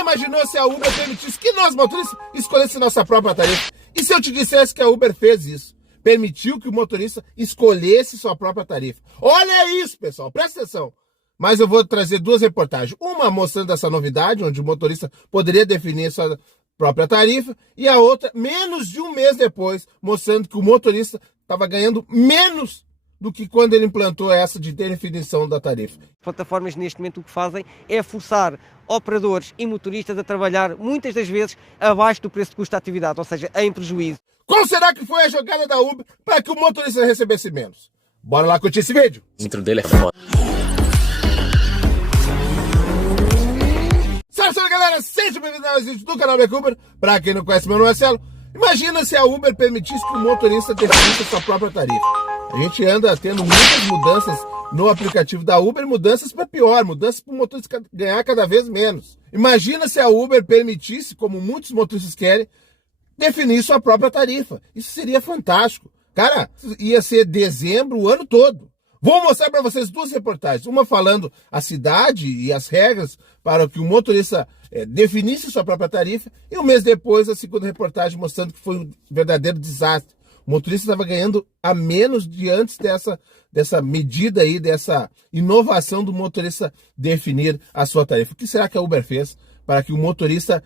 Já imaginou se a Uber permitisse que nós motoristas escolhêssemos nossa própria tarifa? E se eu te dissesse que a Uber fez isso? Permitiu que o motorista escolhesse sua própria tarifa. Olha isso, pessoal, presta atenção. Mas eu vou trazer duas reportagens. Uma mostrando essa novidade, onde o motorista poderia definir sua própria tarifa, e a outra, menos de um mês depois, mostrando que o motorista estava ganhando menos do que quando ele implantou essa de definição da tarifa. Plataformas neste momento o que fazem é forçar operadores e motoristas a trabalhar muitas das vezes abaixo do preço de custo da atividade, ou seja, em prejuízo. Qual será que foi a jogada da Uber para que o motorista recebesse menos? Bora lá curtir esse vídeo? O intro dele é foda. Salve galera, sejam bem-vindos a mais vídeo do canal Black Uber. Para quem não conhece, meu nome é Marcelo. Imagina se a Uber permitisse que o motorista definisse a sua própria tarifa. A gente anda tendo muitas mudanças no aplicativo da Uber, mudanças para pior, mudanças para o motorista ganhar cada vez menos. Imagina se a Uber permitisse, como muitos motoristas querem, definir sua própria tarifa. Isso seria fantástico. Cara, ia ser dezembro o ano todo. Vou mostrar para vocês duas reportagens. Uma falando a cidade e as regras para que o motorista definisse sua própria tarifa. E um mês depois, a segunda reportagem mostrando que foi um verdadeiro desastre. O motorista estava ganhando a menos de antes dessa medida aí, dessa inovação do motorista definir a sua tarifa. O que será que a Uber fez para que o motorista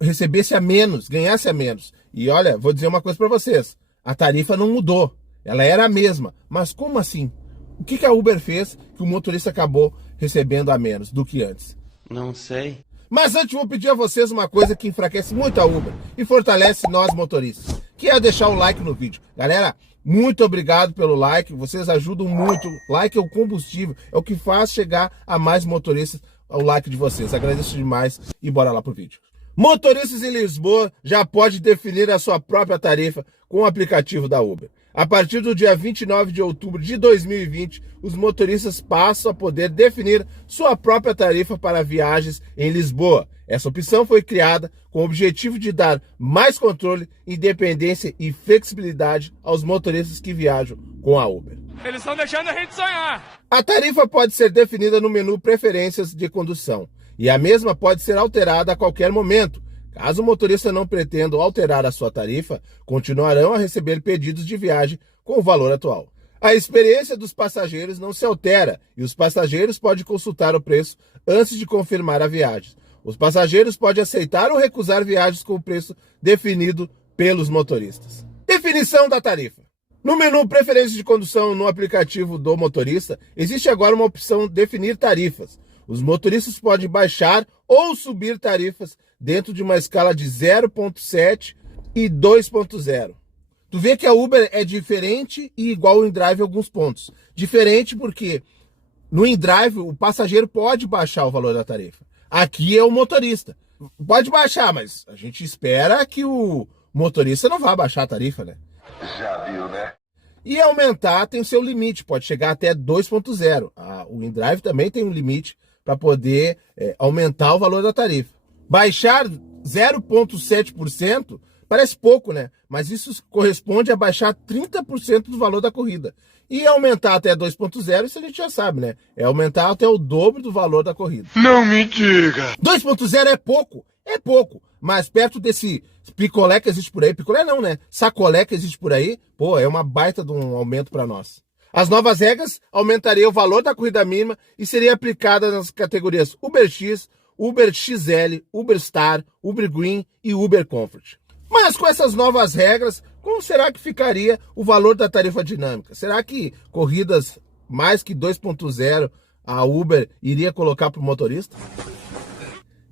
recebesse a menos, ganhasse a menos? E olha, vou dizer uma coisa para vocês. A tarifa não mudou. Ela era a mesma. Mas como assim? O que a Uber fez que o motorista acabou recebendo a menos do que antes? Não sei. Mas antes vou pedir a vocês uma coisa que enfraquece muito a Uber e fortalece nós motoristas, que é deixar o like no vídeo. Galera, muito obrigado pelo like, vocês ajudam muito. O like é o combustível, é o que faz chegar a mais motoristas o like de vocês. Agradeço demais e bora lá pro vídeo. Motoristas em Lisboa já pode definir a sua própria tarifa com o aplicativo da Uber. A partir do dia 29 de outubro de 2020, os motoristas passam a poder definir sua própria tarifa para viagens em Lisboa. Essa opção foi criada com o objetivo de dar mais controle, independência e flexibilidade aos motoristas que viajam com a Uber. Eles estão deixando a gente sonhar. A tarifa pode ser definida no menu Preferências de Condução e a mesma pode ser alterada a qualquer momento. Caso o motorista não pretenda alterar a sua tarifa, continuarão a receber pedidos de viagem com o valor atual. A experiência dos passageiros não se altera e os passageiros podem consultar o preço antes de confirmar a viagem. Os passageiros podem aceitar ou recusar viagens com o preço definido pelos motoristas. Definição da tarifa. No menu Preferências de Condução no aplicativo do motorista, existe agora uma opção Definir Tarifas. Os motoristas podem baixar ou subir tarifas dentro de uma escala de 0.7 e 2.0. Tu vê que a Uber é diferente e igual ao InDrive em alguns pontos. Diferente porque no InDrive o passageiro pode baixar o valor da tarifa. Aqui é o motorista. Pode baixar, mas a gente espera que o motorista não vá baixar a tarifa, né? Já viu, né? E aumentar tem o seu limite, pode chegar até 2.0. O InDrive também tem um limite para poder aumentar o valor da tarifa. Baixar 0,7% parece pouco, né? Mas isso corresponde a baixar 30% do valor da corrida. E aumentar até 2.0, isso a gente já sabe, né? É aumentar até o dobro do valor da corrida. Não me diga! 2.0 é pouco, mas perto desse picolé que existe por aí, picolé não, né? Sacolé que existe por aí, pô, é uma baita de um aumento para nós. As novas regras aumentariam o valor da corrida mínima e seriam aplicadas nas categorias Uber X, Uber XL, Uber Star, Uber Green e Uber Comfort. Mas com essas novas regras, como será que ficaria o valor da tarifa dinâmica? Será que corridas mais que 2.0 a Uber iria colocar para o motorista?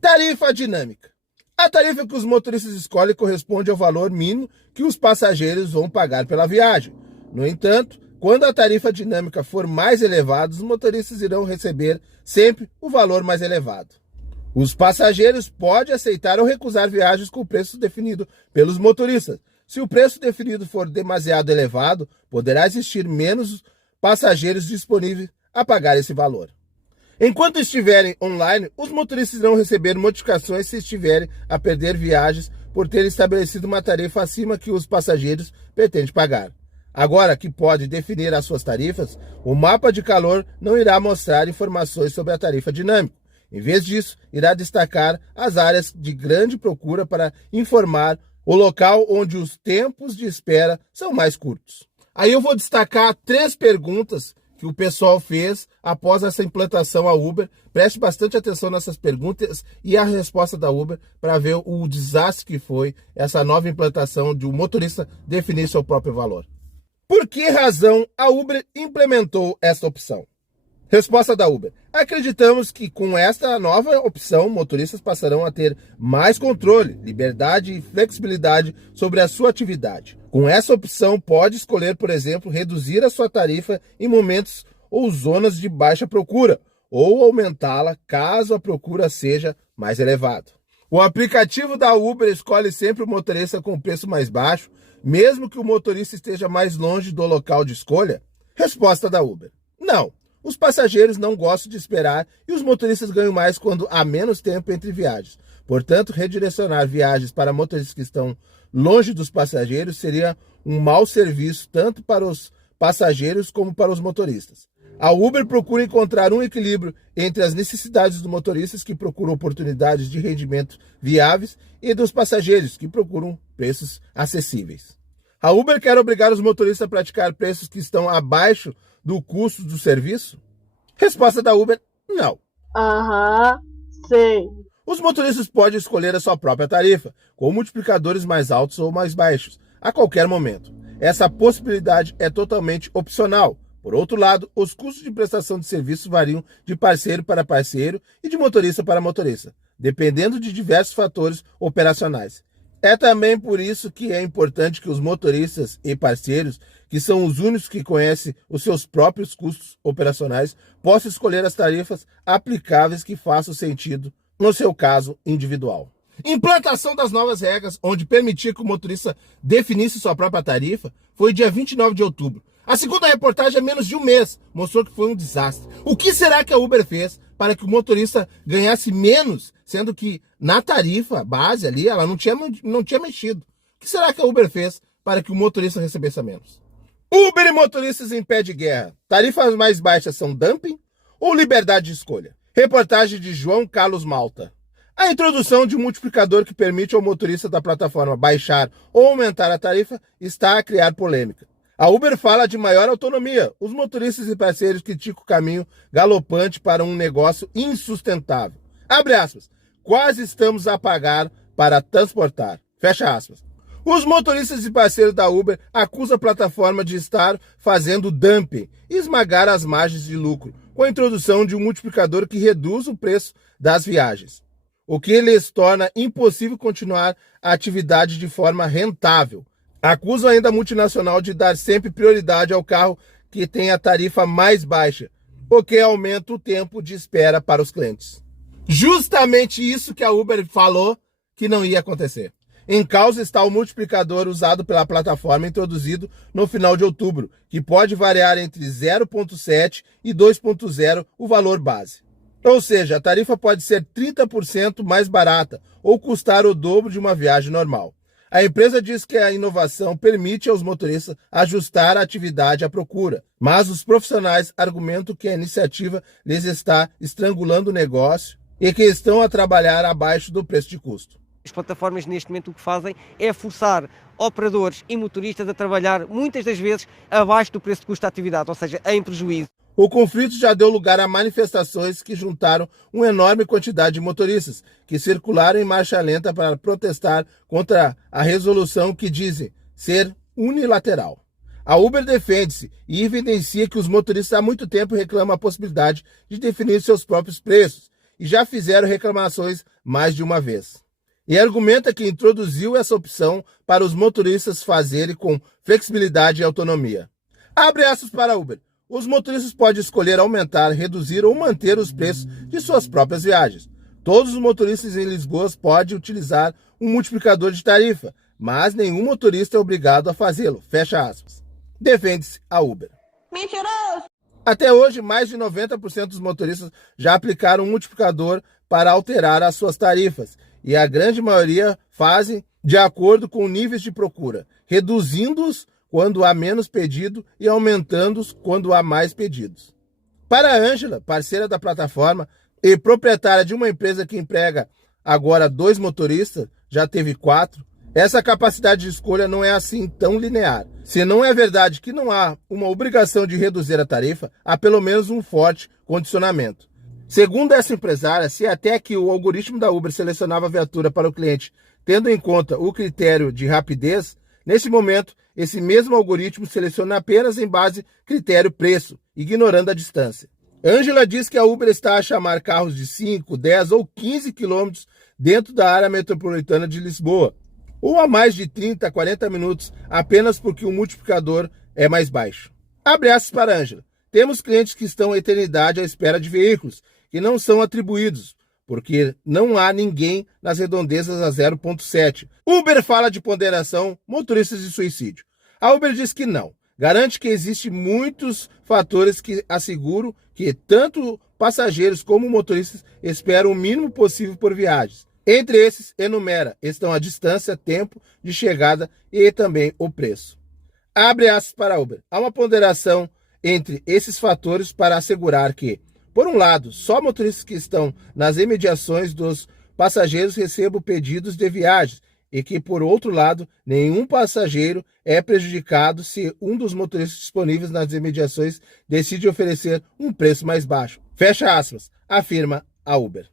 Tarifa dinâmica. A tarifa que os motoristas escolhem corresponde ao valor mínimo que os passageiros vão pagar pela viagem. No entanto, quando a tarifa dinâmica for mais elevada, os motoristas irão receber sempre o valor mais elevado. Os passageiros podem aceitar ou recusar viagens com o preço definido pelos motoristas. Se o preço definido for demasiado elevado, poderá existir menos passageiros disponíveis a pagar esse valor. Enquanto estiverem online, os motoristas irão receber notificações se estiverem a perder viagens por ter estabelecido uma tarifa acima que os passageiros pretendem pagar. Agora que pode definir as suas tarifas, o mapa de calor não irá mostrar informações sobre a tarifa dinâmica. Em vez disso, irá destacar as áreas de grande procura para informar o local onde os tempos de espera são mais curtos. Aí eu vou destacar 3 perguntas que o pessoal fez após essa implantação a Uber. Preste bastante atenção nessas perguntas e a resposta da Uber para ver o desastre que foi essa nova implantação de o motorista definir seu próprio valor. Por que razão a Uber implementou essa opção? Resposta da Uber. Acreditamos que com esta nova opção, motoristas passarão a ter mais controle, liberdade e flexibilidade sobre a sua atividade. Com essa opção, pode escolher, por exemplo, reduzir a sua tarifa em momentos ou zonas de baixa procura, ou aumentá-la caso a procura seja mais elevada. O aplicativo da Uber escolhe sempre o motorista com o preço mais baixo, mesmo que o motorista esteja mais longe do local de escolha? Resposta da Uber. Não. Os passageiros não gostam de esperar e os motoristas ganham mais quando há menos tempo entre viagens. Portanto, redirecionar viagens para motoristas que estão longe dos passageiros seria um mau serviço tanto para os passageiros como para os motoristas. A Uber procura encontrar um equilíbrio entre as necessidades dos motoristas que procuram oportunidades de rendimento viáveis e dos passageiros que procuram preços acessíveis. A Uber quer obrigar os motoristas a praticar preços que estão abaixo do custo do serviço? Resposta da Uber, não. Sei. Os motoristas podem escolher a sua própria tarifa, com multiplicadores mais altos ou mais baixos, a qualquer momento. Essa possibilidade é totalmente opcional. Por outro lado, os custos de prestação de serviço variam de parceiro para parceiro e de motorista para motorista, dependendo de diversos fatores operacionais. É também por isso que é importante que os motoristas e parceiros, que são os únicos que conhecem os seus próprios custos operacionais, possam escolher as tarifas aplicáveis que façam sentido no seu caso individual. Implantação das novas regras, onde permitia que o motorista definisse sua própria tarifa, foi dia 29 de outubro. A segunda reportagem, há menos de um mês, mostrou que foi um desastre. O que será que a Uber fez para que o motorista ganhasse menos, sendo que na tarifa base ali ela não tinha mexido? O que será que a Uber fez para que o motorista recebesse menos? Uber e motoristas em pé de guerra. Tarifas mais baixas são dumping ou liberdade de escolha? Reportagem de João Carlos Malta. A introdução de um multiplicador que permite ao motorista da plataforma baixar ou aumentar a tarifa está a criar polêmica. A Uber fala de maior autonomia. Os motoristas e parceiros criticam o caminho galopante para um negócio insustentável. Abre aspas. Quase estamos a pagar para transportar. Fecha aspas. Os motoristas e parceiros da Uber acusam a plataforma de estar fazendo dumping e esmagar as margens de lucro, com a introdução de um multiplicador que reduz o preço das viagens, o que lhes torna impossível continuar a atividade de forma rentável. Acusam ainda a multinacional de dar sempre prioridade ao carro que tem a tarifa mais baixa, o que aumenta o tempo de espera para os clientes. Justamente isso que a Uber falou que não ia acontecer. Em causa está o multiplicador usado pela plataforma introduzido no final de outubro, que pode variar entre 0,7 e 2,0 o valor base. Ou seja, a tarifa pode ser 30% mais barata ou custar o dobro de uma viagem normal. A empresa diz que a inovação permite aos motoristas ajustar a atividade à procura, mas os profissionais argumentam que a iniciativa lhes está estrangulando o negócio e que estão a trabalhar abaixo do preço de custo. As plataformas neste momento o que fazem é forçar operadores e motoristas a trabalhar muitas das vezes abaixo do preço de custo da atividade, ou seja, em prejuízo. O conflito já deu lugar a manifestações que juntaram uma enorme quantidade de motoristas que circularam em marcha lenta para protestar contra a resolução que dizem ser unilateral. A Uber defende-se e evidencia que os motoristas há muito tempo reclamam a possibilidade de definir seus próprios preços e já fizeram reclamações mais de uma vez. E argumenta que introduziu essa opção para os motoristas fazerem com flexibilidade e autonomia. Abre aspas para a Uber. Os motoristas podem escolher aumentar, reduzir ou manter os preços de suas próprias viagens. Todos os motoristas em Lisboa podem utilizar um multiplicador de tarifa, mas nenhum motorista é obrigado a fazê-lo. Fecha aspas. Defende-se a Uber. Mentiroso! Até hoje, mais de 90% dos motoristas já aplicaram um multiplicador para alterar as suas tarifas, e a grande maioria fazem de acordo com níveis de procura, reduzindo-os quando há menos pedido e aumentando-os quando há mais pedidos. Para a Ângela, parceira da plataforma, e proprietária de uma empresa que emprega agora 2 motoristas, já teve 4, essa capacidade de escolha não é assim tão linear. Se não é verdade que não há uma obrigação de reduzir a tarifa, há pelo menos um forte condicionamento. Segundo essa empresária, se até que o algoritmo da Uber selecionava a viatura para o cliente, tendo em conta o critério de rapidez, nesse momento, esse mesmo algoritmo seleciona apenas em base critério preço, ignorando a distância. Ângela diz que a Uber está a chamar carros de 5, 10 ou 15 quilômetros dentro da área metropolitana de Lisboa, ou a mais de 30, 40 minutos, apenas porque o multiplicador é mais baixo. Abre aspas para Ângela. Temos clientes que estão a eternidade à espera de veículos, que não são atribuídos, porque não há ninguém nas redondezas a 0,7. Uber fala de ponderação, motoristas e suicídio. A Uber diz que não. Garante que existem muitos fatores que asseguram que tanto passageiros como motoristas esperam o mínimo possível por viagens. Entre esses, enumera, estão a distância, tempo de chegada e também o preço. Abre aspas para a Uber. Há uma ponderação entre esses fatores para assegurar que, por um lado, só motoristas que estão nas imediações dos passageiros recebam pedidos de viagens e que, por outro lado, nenhum passageiro é prejudicado se um dos motoristas disponíveis nas imediações decide oferecer um preço mais baixo. Fecha aspas, afirma a Uber.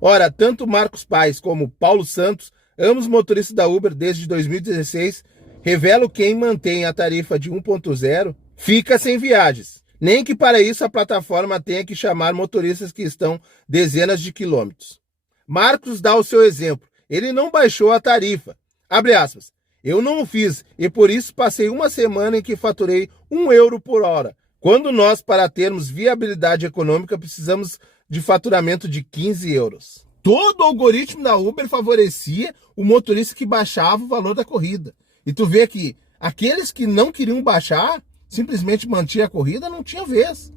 Ora, tanto Marcos Paes como Paulo Santos, ambos motoristas da Uber desde 2016, revelam que quem mantém a tarifa de 1.0 fica sem viagens. Nem que para isso a plataforma tenha que chamar motoristas que estão dezenas de quilômetros. Marcos dá o seu exemplo. Ele não baixou a tarifa. Abre aspas. Eu não o fiz e por isso passei uma semana em que faturei €1 por hora. Quando nós, para termos viabilidade econômica, precisamos de faturamento de €15. Todo o algoritmo da Uber favorecia o motorista que baixava o valor da corrida. E tu vê que aqueles que não queriam baixar, simplesmente mantinha a corrida, não tinha vez.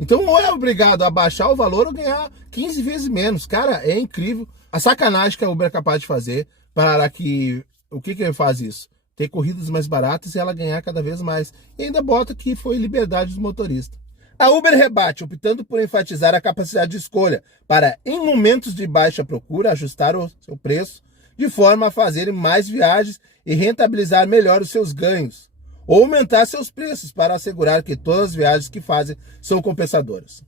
Então ou é obrigado a baixar o valor ou ganhar 15 vezes menos. Cara, é incrível a sacanagem que a Uber é capaz de fazer para que... O que ele faz isso? Ter corridas mais baratas e ela ganhar cada vez mais. E ainda bota que foi liberdade dos motoristas. A Uber rebate, optando por enfatizar a capacidade de escolha para, em momentos de baixa procura, ajustar o seu preço de forma a fazerem mais viagens e rentabilizar melhor os seus ganhos, ou aumentar seus preços para assegurar que todas as viagens que fazem são compensadoras.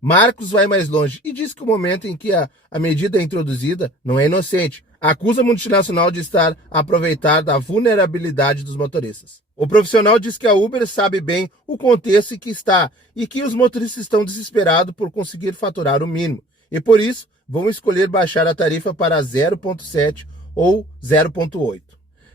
Marcos vai mais longe e diz que o momento em que a medida é introduzida não é inocente. Acusa a multinacional de estar a aproveitar da vulnerabilidade dos motoristas. O profissional diz que a Uber sabe bem o contexto em que está e que os motoristas estão desesperados por conseguir faturar o mínimo e por isso vão escolher baixar a tarifa para 0,7 ou 0,8.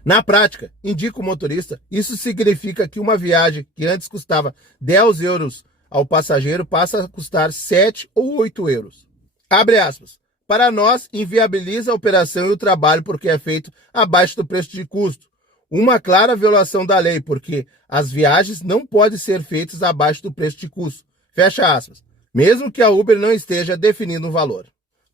Na prática, indica o motorista, isso significa que uma viagem que antes custava €10 ao passageiro passa a custar 7 ou 8 euros. Abre aspas. Para nós, inviabiliza a operação e o trabalho porque é feito abaixo do preço de custo. Uma clara violação da lei, porque as viagens não podem ser feitas abaixo do preço de custo. Fecha aspas. Mesmo que a Uber não esteja definindo um valor.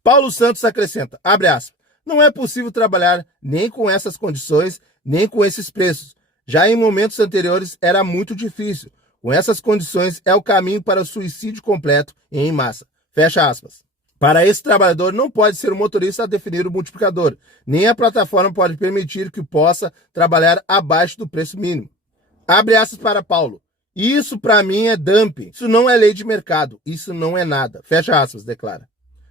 Paulo Santos acrescenta, abre aspas, não é possível trabalhar nem com essas condições, nem com esses preços. Já em momentos anteriores era muito difícil. Com essas condições é o caminho para o suicídio completo e em massa. Fecha aspas. Para esse trabalhador não pode ser o motorista a definir o multiplicador, nem a plataforma pode permitir que possa trabalhar abaixo do preço mínimo. Abre aspas para Paulo. Isso para mim é dumping. Isso não é lei de mercado. Isso não é nada. Fecha aspas, declara.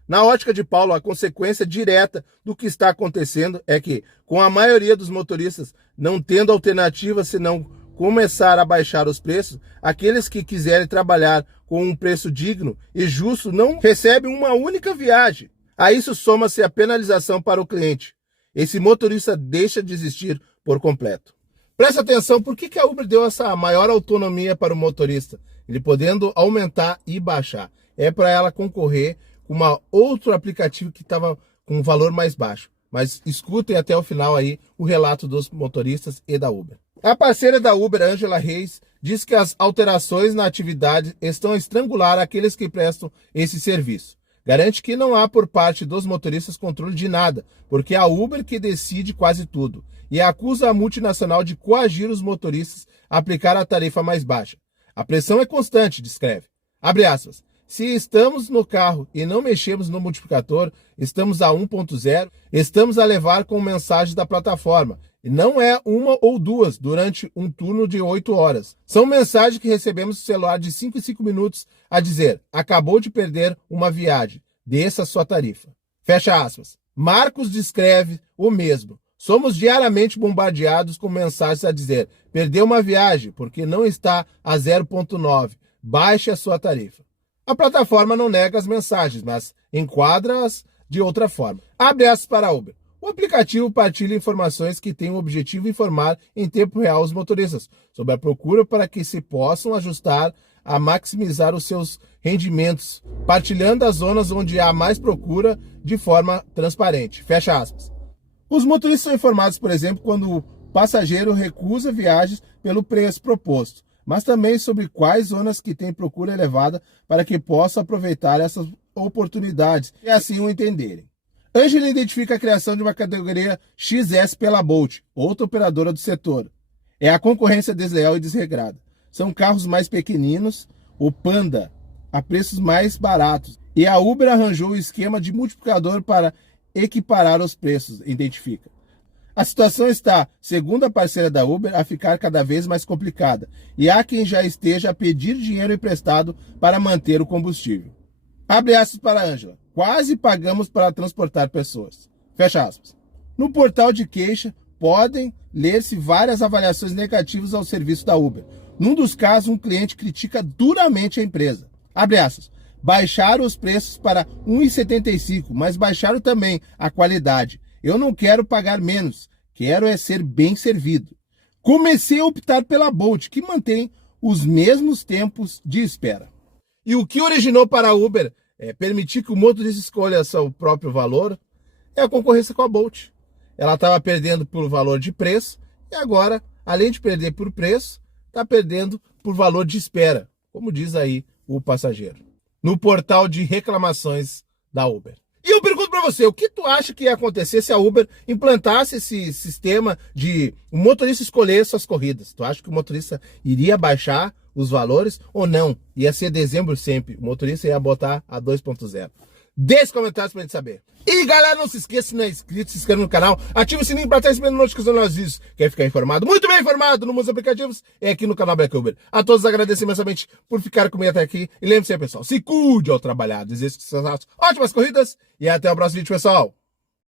Na ótica de Paulo, a consequência direta do que está acontecendo é que, com a maioria dos motoristas não tendo alternativa senão começar a baixar os preços, aqueles que quiserem trabalhar com um preço digno e justo não recebem uma única viagem. A isso soma-se a penalização para o cliente. Esse motorista deixa de existir por completo. Presta atenção, por que a Uber deu essa maior autonomia para o motorista? Ele podendo aumentar e baixar. É para ela concorrer com outro aplicativo que estava com um valor mais baixo. Mas escutem até o final aí o relato dos motoristas e da Uber. A parceira da Uber, Ângela Reis, diz que as alterações na atividade estão a estrangular aqueles que prestam esse serviço. Garante que não há por parte dos motoristas controle de nada, porque é a Uber que decide quase tudo. E acusa a multinacional de coagir os motoristas a aplicar a tarifa mais baixa. A pressão é constante, descreve. Abre aspas. Se estamos no carro e não mexemos no multiplicador, estamos a 1.0, estamos a levar com mensagens da plataforma. E não é uma ou duas durante um turno de 8 horas. São mensagens que recebemos no celular de 5 em 5 minutos a dizer: acabou de perder uma viagem, desça a sua tarifa. Fecha aspas. Marcos descreve o mesmo. Somos diariamente bombardeados com mensagens a dizer: perdeu uma viagem porque não está a 0.9, baixe a sua tarifa. A plataforma não nega as mensagens, mas enquadra-as de outra forma. Abre aspas para a Uber. O aplicativo partilha informações que têm o objetivo de informar em tempo real os motoristas sobre a procura para que se possam ajustar a maximizar os seus rendimentos, partilhando as zonas onde há mais procura de forma transparente. Fecha aspas. Os motoristas são informados, por exemplo, quando o passageiro recusa viagens pelo preço proposto, mas também sobre quais zonas que têm procura elevada para que possam aproveitar essas oportunidades e assim o entenderem. Ângela identifica a criação de uma categoria XS pela Bolt, outra operadora do setor. É a concorrência desleal e desregrada. São carros mais pequeninos, o Panda, a preços mais baratos. E a Uber arranjou o esquema de multiplicador para equiparar os preços, identifica. A situação está, segundo a parceira da Uber, a ficar cada vez mais complicada. E há quem já esteja a pedir dinheiro emprestado para manter o combustível. Abre aspas para a Ângela. Quase pagamos para transportar pessoas. Fecha aspas. No portal de queixa, podem ler-se várias avaliações negativas ao serviço da Uber. Num dos casos, um cliente critica duramente a empresa. Abre aspas. Baixaram os preços para R$ 1,75, mas baixaram também a qualidade. Eu não quero pagar menos, quero é ser bem servido. Comecei a optar pela Bolt, que mantém os mesmos tempos de espera. E o que originou para a Uber permitir que o motorista escolha seu próprio valor é a concorrência com a Bolt. Ela estava perdendo por valor de preço e agora, além de perder por preço, está perdendo por valor de espera, como diz aí o passageiro. No portal de reclamações da Uber. E eu pergunto para você, o que tu acha que ia acontecer se a Uber implantasse esse sistema de o motorista escolher suas corridas? Tu acha que o motorista iria baixar os valores ou não? Ia ser dezembro sempre, o motorista ia botar a 2.0. Deixe comentários pra gente saber. E galera, não se esqueça, se não é inscrito, se inscreve no canal, ativa o sininho para estar recebendo notificação dos nossos vídeos. Quer ficar informado, muito bem informado nos meus aplicativos? É aqui no canal Black Uber. A todos agradeço imensamente por ficar comigo até aqui. E lembre-se aí, pessoal, se cuide ao trabalhar. Desejo que vocês façam ótimas corridas e até o próximo vídeo, pessoal.